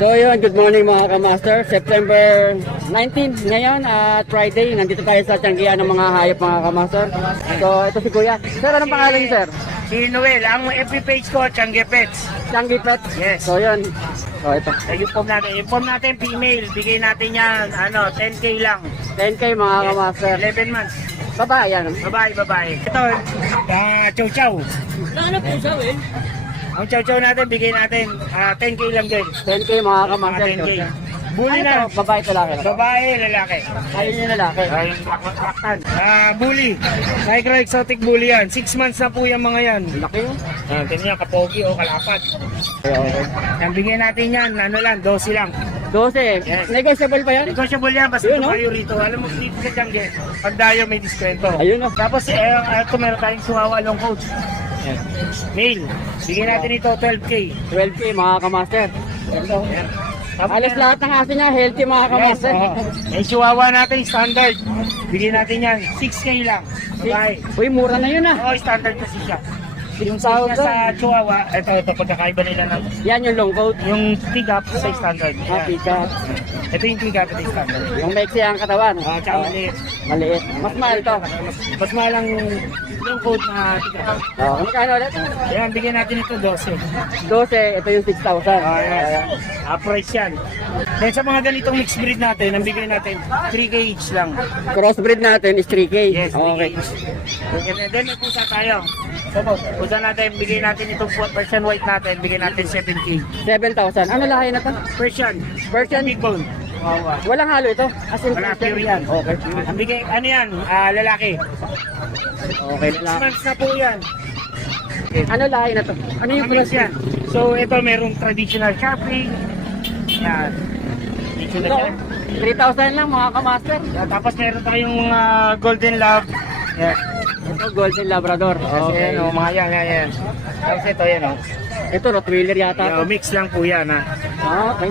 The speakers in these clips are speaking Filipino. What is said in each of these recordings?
So yun, good morning mga kamaster. September 19 ngayon at Friday. Nandito tayo sa Tianggian ng mga hayop mga kamaster. So ito si Kuya. Sir, anong pangalan niyo sir? Si Noel, ang FB page ko, Changi Pets. Tianggi Pet. Yes. So yun. So ito. Eh, Yung form natin, yung form natin female, bigay natin yan, ano, 10k lang. 10k mga kamaster. 11 months. Baba, yan. Babae, babae. Ito, ah, chow chow. Ano po siya eh? Ang chow chow natin, bigay natin ah, 10k lang din. 10k mga Mga kamaster. 10k. Bully Ano na. ito? Babae lalaki. Babae, lalaki. Ayun yung lalaki. Ay, bakbakbaktan. Ah, bully. Micro exotic bully yan. 6 months na po yung mga yan. Laki yun. Ah, ganyan, kapogi o okay. Yan, bigyan natin yan, ano lang, 12 lang. 12. Yes. Negotiable pa yan? Negotiable yan, basta Yun, no? tumayo rito. Alam mo, dito sa Tiangge, pag dayo may diskwento. Ayun o. Tapos, eh, ito meron tayong suwawa long coach. Yan. Male. Bigyan natin ito 12K. 12k mga kamaster. Ito. Tapos, lahat ng aso niya healthy mga Yes, kamaster. oo. Yung chihuahua natin, standard. Bigyan natin yan, 6K lang. Babae. Uy, mura na yun ah. Oo, standard kasi siya. Yung Tawag niya sa chihuahua, ito, ito, pagkakaiba nila ng Yan yung long coat. yung pick up sa standard. Ah, Yan. pika. Ito yung pick up, yung standard. Yung maiksi ang katawan. Ah, tsaka Oh, maliit. maliit. Mas mahal to. Mas malang yung coat na pick up. Oh, magkano ulit? Ayan, bigyan natin ito 12. 12, ito yung 6,000. Ah, yes. Ah, price yan. Then sa mga ganitong mixed breed natin, ang bigay natin 3K each lang. Crossbreed natin is 3K. Yes, 3K Okay. each. And then may pusa tayo. Opo, pusa natin, bigay natin itong Persian white natin, bigay natin 7K. 7,000. Ano lahi na to? Persian. Persian? Big bone. Wawa. Walang halo ito. As in, Wala, pure yan. Okay. Ang bigay, ano yan? Ah, lalaki. Okay Six months na po yan. Ano lahi na to? Ano yung Mix yan. So, ito merong traditional Sharpie. Yan. Traditional Ito, yan. 3,000 lang mga kamaster. Tapos meron tayong mga golden love. Yan. Ito, Golden Labrador. Kasi Okay. yan, oh, mga yan, yan, yan. Tapos ito, yan, oh. Ito, Rottweiler yata. To. mix lang po yan, ha. Ah, okay.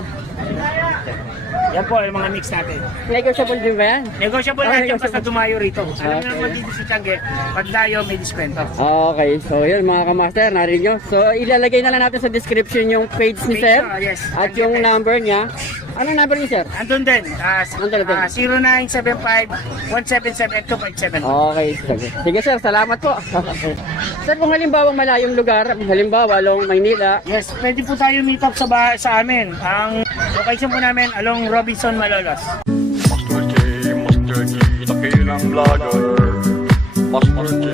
Yan po, yung mga mix natin. Negotiable din ba yan? Negotiable Ah, natin negotiable. basta dumayo rito. Alam Okay. naman dito si Tiangge, pag dayo may diskwento. Okay, so yun mga kamaster, narinig nyo. So ilalagay na lang natin sa description yung page ni Page Sir siya, yes. at yung number niya. Anong number niya Sir? Andun din, ah, Andun din. ah, 0975-177-257. Okay, sige. Sige sir, salamat po. sir, kung halimbawa malayong lugar, halimbawa along Maynila, Yes, pwede po tayo meet up sa, ba- sa amin. Ang location po namin along Robinson, Malolos. Master J, Master J, dakilang vlogger Master J,